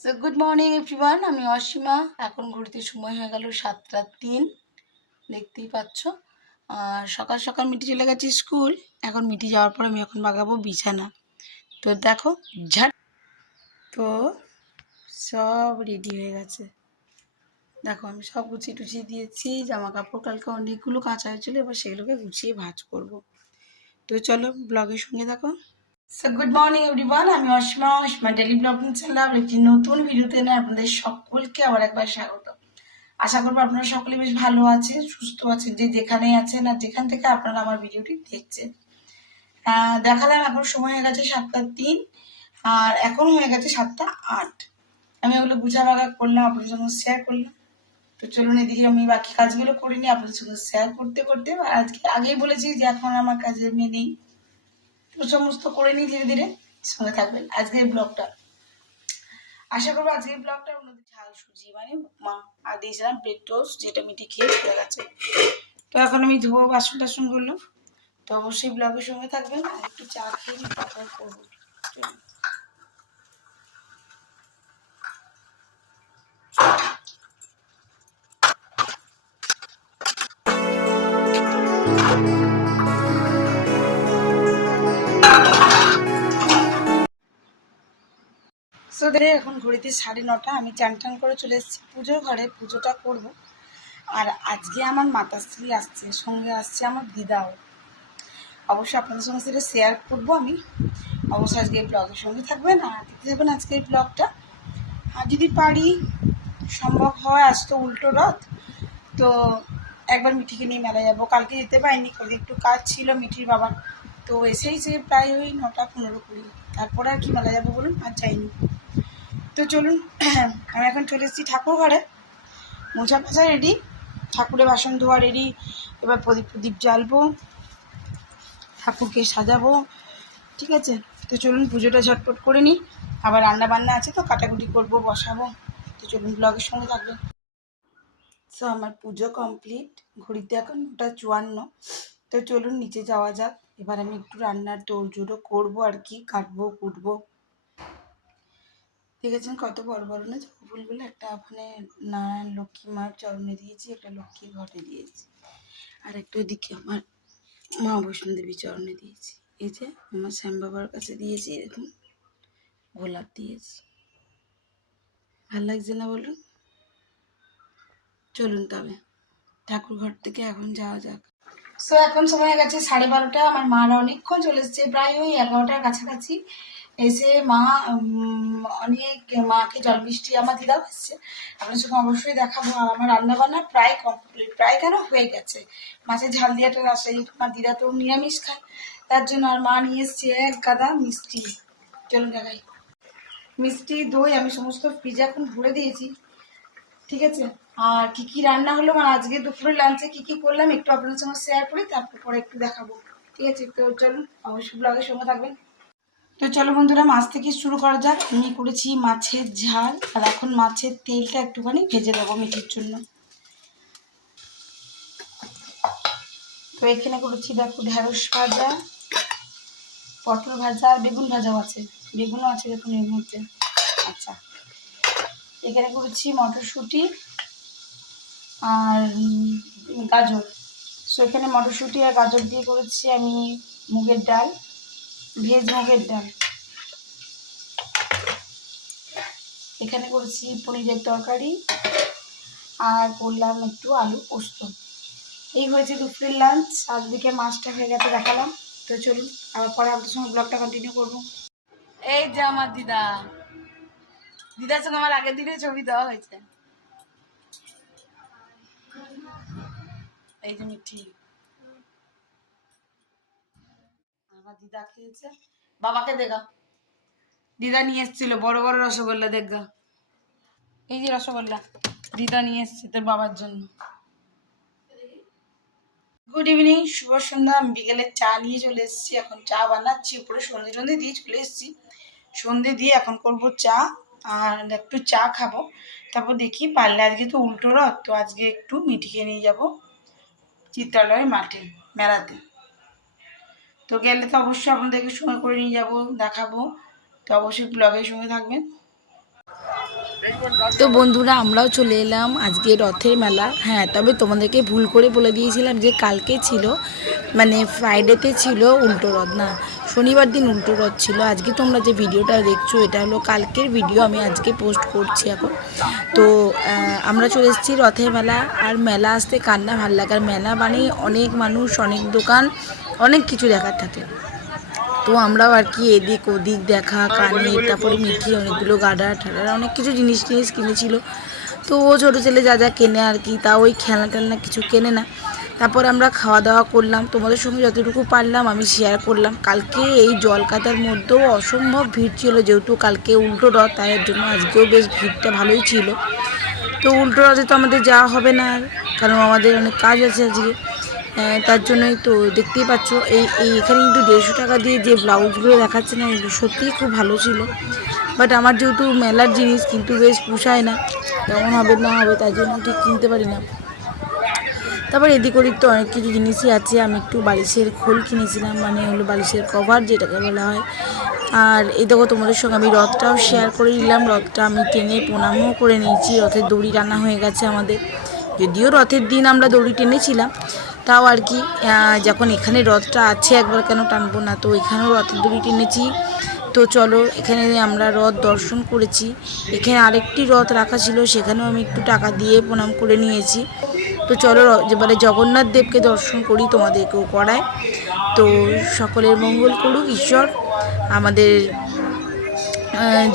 So good morning everyone, আমি অসীমা। এখন ঘুরতে সময় হয়ে গেল 7:03, দেখতেই পাচ্ছ। আর সকাল সকাল মিটি চলে গেছে স্কুল। এখন মিটি যাওয়ার পর আমি এখন বাগাবো বিছানা। তো দেখো ঝাট, তো সব রেডি হয়ে গেছে। দেখো আমি সব গুছিয়ে টুছিয়ে দিয়েছি। জামা কাপড় কালকে অনেকগুলো কাঁচা হয়েছিল, এবার সেগুলোকে গুছিয়ে ভাঁজ করব। তো চলো ব্লগের সঙ্গে দেখো। সো গুড মর্নিং এভরিওয়ান, আমি অসীমা ডেলি ব্লগিং চ্যানেল একটি নতুন ভিডিওতে না আপনাদের সকলকে আবার একবার স্বাগত। আশা করবো আপনারা সকলে বেশ ভালো আছেন, সুস্থ আছেন, যে যেখানেই আছেন আর যেখান থেকে আপনারা আমার ভিডিওটি দেখছেন। দেখালাম এখন সময় হয়ে গেছে 7:03 আর এখন হয়ে গেছে 7:08। আমি ওগুলো গুছা বাগা করলাম, আপনাদের সঙ্গে শেয়ার করলাম। তো চলুন এদিকে আমি বাকি কাজগুলো করিনি, আপনাদের সঙ্গে শেয়ার করতে করতে। আর আজকে আগেই বলেছি যে এখন আমার কাজের মেয়ে নেই, তো সমস্ত করে নিই ধীরে ধীরে। সঙ্গে থাকবেন আজকের ব্লগটা। আশা করবো আজকের ব্লগটা আপনাদের ঝাল সুজি মানে উপমা আর দিয়েছিলাম ব্রেড টোস্ট, যেটা মিটি খেয়ে পড়ে গেছে। তো এখন আমি ধোবো বাসন টাসন করলাম। তো অবশ্যই ব্লগের সঙ্গে থাকবেন। আর একটু চা খেয়ে নিই, তারপর করবো। সো এখন ঘড়িতে 9:30। আমি চান টান করে চলে এসেছি পুজোর ঘরে, পুজোটা করব। আর আজকে আমার মাতাশ্রী আসছে, সঙ্গে আসছে আমার দিদাও। অবশ্যই আপনাদের সঙ্গে সেটা শেয়ার করবো আমি। অবশ্যই আজকে এই ব্লগের সঙ্গে থাকবেন আর দেখতে থাকবেন আজকে এই ব্লগটা। আর যদি পারি, সম্ভব হয়, আজ তো উল্টো রথ, তো একবার মিঠিকে নিয়ে মেলা যাবো। কালকে যেতে পারিনি, কালকে একটু কাজ ছিল মিঠির বাবার। তো এসেই যে প্রায় ওই 9:15-20, তারপরে আর কি মেলা যাবো বলুন, আর যাইনি। তো চলুন আমি এখন চলে এসেছি ঠাকুর ঘরে। মোছা পোছা রেডি, ঠাকুরের বাসন ধোয়া রেডি। এবার প্রদীপ জ্বালবো, ঠাকুরকে সাজাবো, ঠিক আছে। তো চলুন পুজোটা ঝটপট করে নিই, আবার রান্না বান্না আছে তো কাটাকুটি করবো, বসাবো। তো চলুন ব্লগের সঙ্গে থাকবেন। সো আমার পুজো কমপ্লিট, ঘড়িতে এখন 9:54। তো চলুন নিচে যাওয়া যাক। এবার আমি একটু রান্নার তোড়জোড়ো করবো আর কি, কাটবো কুটবো। দেখেছেন কত বড় বড় না জবা ফুলগুলো, একটা ওখানে নারায়ণ লক্ষ্মী মার চরণে দিয়েছি, একটা লক্ষ্মীর ঘটে দিয়েছি, আর একটা ওইদিকে আমার মা বৈষ্ণোদেবী চরণে দিয়েছি। এই যে আমার শ্যাম বাবার কাছে দিয়েছি, দেখুন গোলাপ দিয়েছি। ভাল লাগছে না বলুন? চলুন তবে ঠাকুর ঘর থেকে এখন যাওয়া যাক। সো এখন সময় গেছে 12:30। আমার মারা অনেকক্ষণ চলে এসছে, প্রায় ওই 11টার কাছাকাছি এসে মা অনেক মাকে জল মিষ্টি আমার দিদাও এসছে, আপনার সঙ্গে অবশ্যই দেখাবো। আর আমার রান্না বান্না প্রায় কমপ্লিট, প্রায় কেন হয়ে গেছে। মাছের ঝাল দিয়াটা রাস্তায়, আমার দিদা তো নিরামিষ খায়, তার জন্য। আর মা নিয়ে এসছে এক গাদা মিষ্টি। চলুন দেখাই। মিষ্টি দই আমি সমস্ত ফ্রিজে এখন ভরে দিয়েছি, ঠিক আছে। আর কি কি রান্না হলো, মানে আজকে দুপুরে লাঞ্চে কি কি করলাম একটু আপনাদের সঙ্গে শেয়ার করি, তারপর পরে একটু দেখাবো, ঠিক আছে। তো চলুন অবশ্যই ব্লগের সঙ্গে থাকবেন। তো চলো বন্ধুরা, মাছ থেকে শুরু করা যাক। আমি করেছি মাছের ঝাল, আর এখন মাছের তেলটা একটুখানি ভেজে দেবো মিঠির জন্য। তো এখানে করেছি দেখো ঢেঁড়স ভাজা, পটল ভাজা আর বেগুন ভাজাও আছে, বেগুনও আছে দেখুন এর মধ্যে। আচ্ছা, এখানে করেছি মটরশুঁটি আর গাজর। সো এখানে মটরশুঁটি আর গাজর দিয়ে করেছি আমি মুগের ডাল, ভেজ মুগের ডাল। এখানে করেছি পনিরের তরকারি, আর করলাম একটু আলু পোস্ত। এই হয়েছে দুপুরের লাঞ্চ। আর দিকে মাছটা হয়ে গেছে দেখালাম। তো চলুন আবার পরে আপনাদের সঙ্গে ব্লগটা কন্টিনিউ করবো। এই যে আমার দিদা, দিদার সঙ্গে আমার আগের দিনে ছবি দেওয়া হয়েছে। এই যে মিঠি, আমার দিদা খেয়েছে। বাবাকে দেখা, দিদা নিয়ে এসেছিল বড় বড় রসগোল্লা, দেখা এই যে রসগোল্লা দিদা নিয়ে এসছে তোর বাবার জন্য। গুড ইভিনিং, শুভ সন্ধ্যা। আমি বিকেলে চা নিয়ে চলে এসেছি, এখন চা বানাচ্ছি, উপরে সন্ধে টন্ধে দিয়ে চলে এসেছি। সন্ধে দিয়ে এখন করবো চা, আর একটু চা খাবো। তারপর দেখি পারলে, আজকে তো উল্টো রথ, তো আজকে একটু মিঠিয়ে নিয়ে যাব চিত্রালয়ের মাঠে মেলাতে। তো গেলে তো অবশ্যই আপনাদেরকে সঙ্গে করে নিয়ে যাব, দেখাবো। তো অবশ্যই ব্লগের সঙ্গে থাকবেন। তো বন্ধুরা আমরাও চলে এলাম আজকে রথের মেলা। হ্যাঁ, তবে তোমাদেরকে ভুল করে বলে দিয়েছিলাম যে কালকে ছিল, মানে ফ্রাইডেতে ছিল উল্টো রথ, না শনিবার দিন উল্টো রথ ছিল। আজকে তোমরা যে ভিডিওটা দেখছো এটা হলো কালকের ভিডিও, আমি আজকে পোস্ট করছি এখন। তো আমরা চলে এসেছি রথের মেলা। আর মেলা আসতে কান্না ভাল লাগার, মেলা মানে অনেক মানুষ, অনেক দোকান, অনেক কিছু দেখার থাকে। তো আমরাও আর কি এদিক ওদিক দেখা, কানে, তারপরে মিঠি, অনেকগুলো গাডার ঠাডার, অনেক কিছু জিনিস কিনেছিল। তো ও ছোটো ছেলে যা যা কেনে আর কি, তা ওই খেলনা টেলনা কিছু কেনে না। তারপর আমরা খাওয়া দাওয়া করলাম, তোমাদের সঙ্গে যতটুকু পারলাম আমি শেয়ার করলাম। কালকে এই জলকাতার মধ্যেও অসম্ভব ভিড় ছিল, যেহেতু কালকে উল্টো রথ, তাই জন্য আজকেও বেশ ভিড়টা ভালোই ছিল। তো উল্টো রথে তো আমাদের যাওয়া হবে না আর, কারণ আমাদের অনেক কাজ আছে আজকে। তার জন্যই তো দেখতেই পাচ্ছ এখানে কিন্তু 150 টাকা দিয়ে যে ব্লাউজগুলো দেখাচ্ছে না, এগুলো সত্যিই খুব ভালো ছিল। বাট আমার যেহেতু মেলার জিনিস কিন্তু বেশ পোষায় না, কেমন হবে না হবে তাই জন্য ঠিক কিনতে পারি না। তারপর এদিক ওদিক তো অনেক কিছু জিনিসই আছে। আমি একটু বালিশের খোল কিনেছিলাম, মানে হলো বালিশের কভার যেটাকে বলা হয়। আর এই দেখো তোমাদের সঙ্গে আমি রথটাও শেয়ার করে নিলাম। রথটা আমি টেনে প্রণামও করে নিয়েছি। রথের দড়ি টানা হয়ে গেছে আমাদের, যদিও রথের দিন আমরা দড়ি টেনেছিলাম, তাও আর কি যখন এখানে রথটা আছে একবার কেন টানবো না, তো এখানেও রথের দড়ি টেনেছি। তো চলো, এখানে আমরা রথ দর্শন করেছি। এখানে আরেকটি রথ রাখা ছিল, সেখানেও আমি একটু টাকা দিয়ে প্রণাম করে নিয়েছি। তো চলো এবারে জগন্নাথ দেবকে দর্শন করি, তোমাদেরকেও করায়। তো সকলের মঙ্গল করুক ঈশ্বর, আমাদের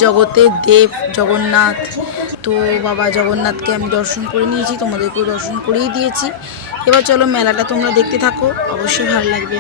জগতের দেব জগন্নাথ। তো বাবা জগন্নাথকে আমি দর্শন করে নিয়েছি, তোমাদেরকেও দর্শন করিয়ে দিয়েছি। এবার চলো মেলাটা তোমরা দেখতে থাকো, অবশ্যই ভালো লাগবে।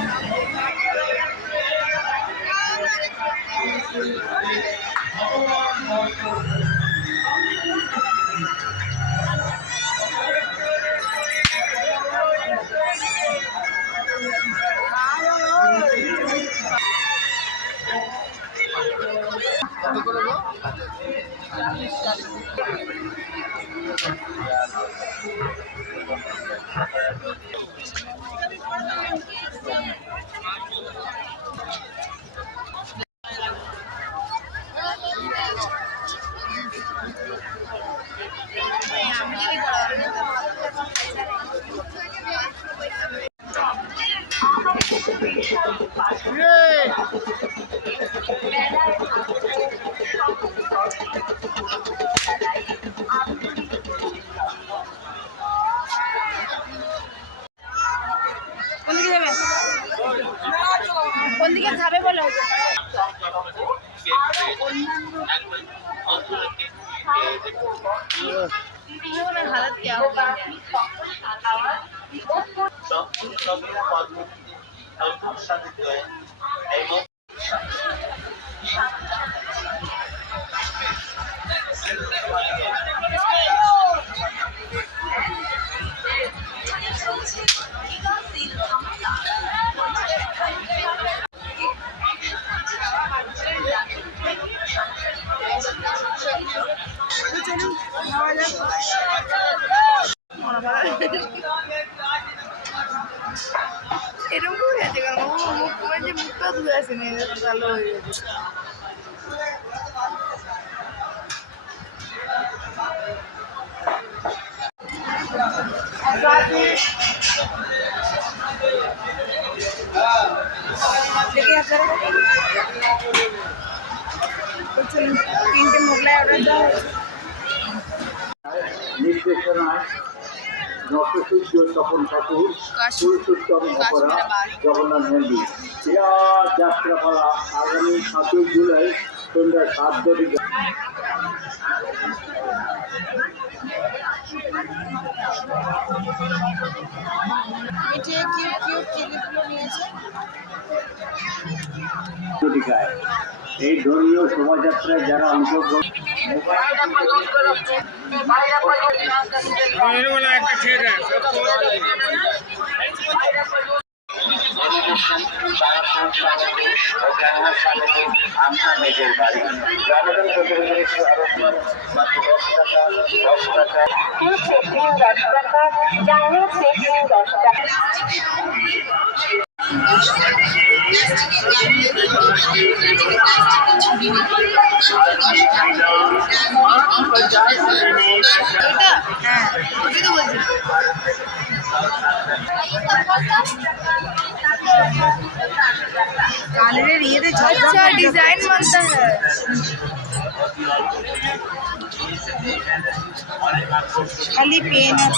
কোন দিকে যাবে বলো? हालत क्या होगा? এরকম করে আছে কারণ মুখ মানে মুখটা ধুয়ে আসে না, ভালো হয়ে গেছে। তিনটে মোগলাই অর্ডার দেওয়া হয়েছে। নির্দেশনায় নটসূর্য তপন ঠাকুর, পুরুষোত্তম অপরা, জগন্নাথ মন্দির বিরাট যাত্রাপালা আগামী 7 জুলাই সন্ধ্যা 7:00 এই ধর্মীয় শোভাযাত্রায় যারা অংশগ্রহণ আমরা মেঘের বাড়ি রামাদান প্রতিযোগিতা মাত্র 10 টাকা 10 টাকা জানিয়ে 10 টাকা। ছবি হ্যাঁ ওটাই তো বলছি। कालरे ये तो अच्छा डिजाइन बनता है। खाली पेन है।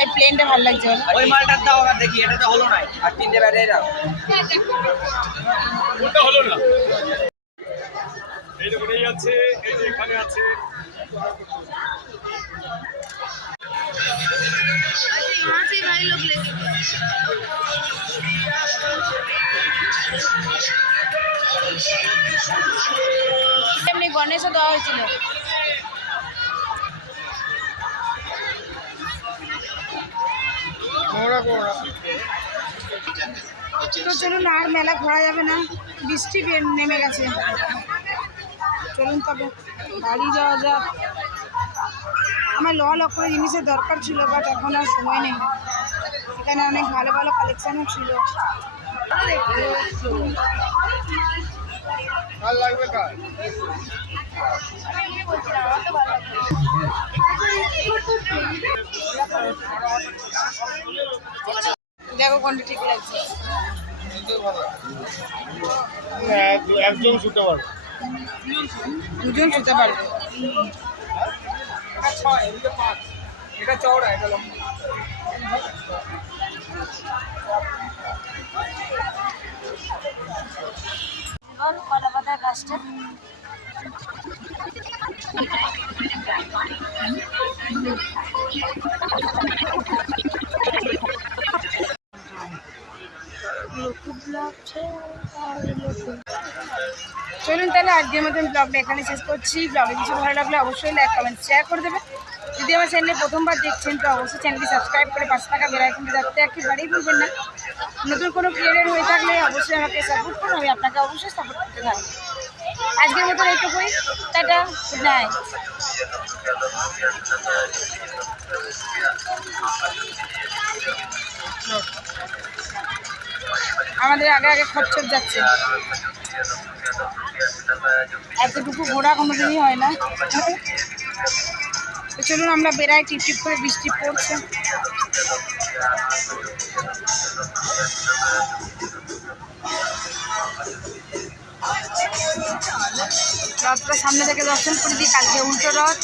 এই প্লেনটা ভালো লাগছে বলো? ওই মালটার দাও আবার দেখি, এটা তো হলো না। আর তিনটে ব্যাটারি দাও। ওটা হলো না। এই দেখুন এই আছে, এই যে এখানে আছে। यहाँ से भाई लोग लेके এমনি গণেশও দেওয়া হয়েছিল। তো চলুন আর মেলা ঘোরা যাবে না, বৃষ্টি নেমে গেছে। চলুন তবে বাড়ি যাওয়া যাক। আমার লক্ষ্য জিনিসের দরকার ছিল, বাট এখন আর সময় নেই। এখানে অনেক ভালো ভালো কালেকশানও ছিল। দেখো কোনটা ঠিক লাগছে। একজন শুতে পারবে, দুজন শুতে পারবে। এটা চওড়া, এটা লম্বা। কলা পাতার গাছটা চলুন তাহলে আজকের মতন ব্লগটা এখানে শেষ করছি। ব্লগে কিছু ভালো লাগলে অবশ্যই লাইক কমেন্ট শেয়ার করে দেবে। যদি আমার চ্যানেলে প্রথমবার দেখছেন তো অবশ্যই চ্যানেলটি সাবস্ক্রাইব করে পাশে থাকা বেল আইকনটি দাবতে একেবারেই ভুলবেন না। নতুন কোনো ক্রিয়েটার হয়ে থাকলে অবশ্যই আমাকে সাপোর্ট করুন, আমি আপনাকে অবশ্যই সাপোর্ট করতে থাকবো। আজকের মতন এইটুকুই, টাটা, গুড নাইট। আমাদের আগে আগে খরচর যাচ্ছে, এতটুকু ঘোরা কোনোদিনই হয় না। তো চলুন আমরা বেড়াই, টিপ টিপ করে বৃষ্টি পড়ছে। রথটা সামনে থেকে দর্শন করে দিই, কালকে উল্টো রথ।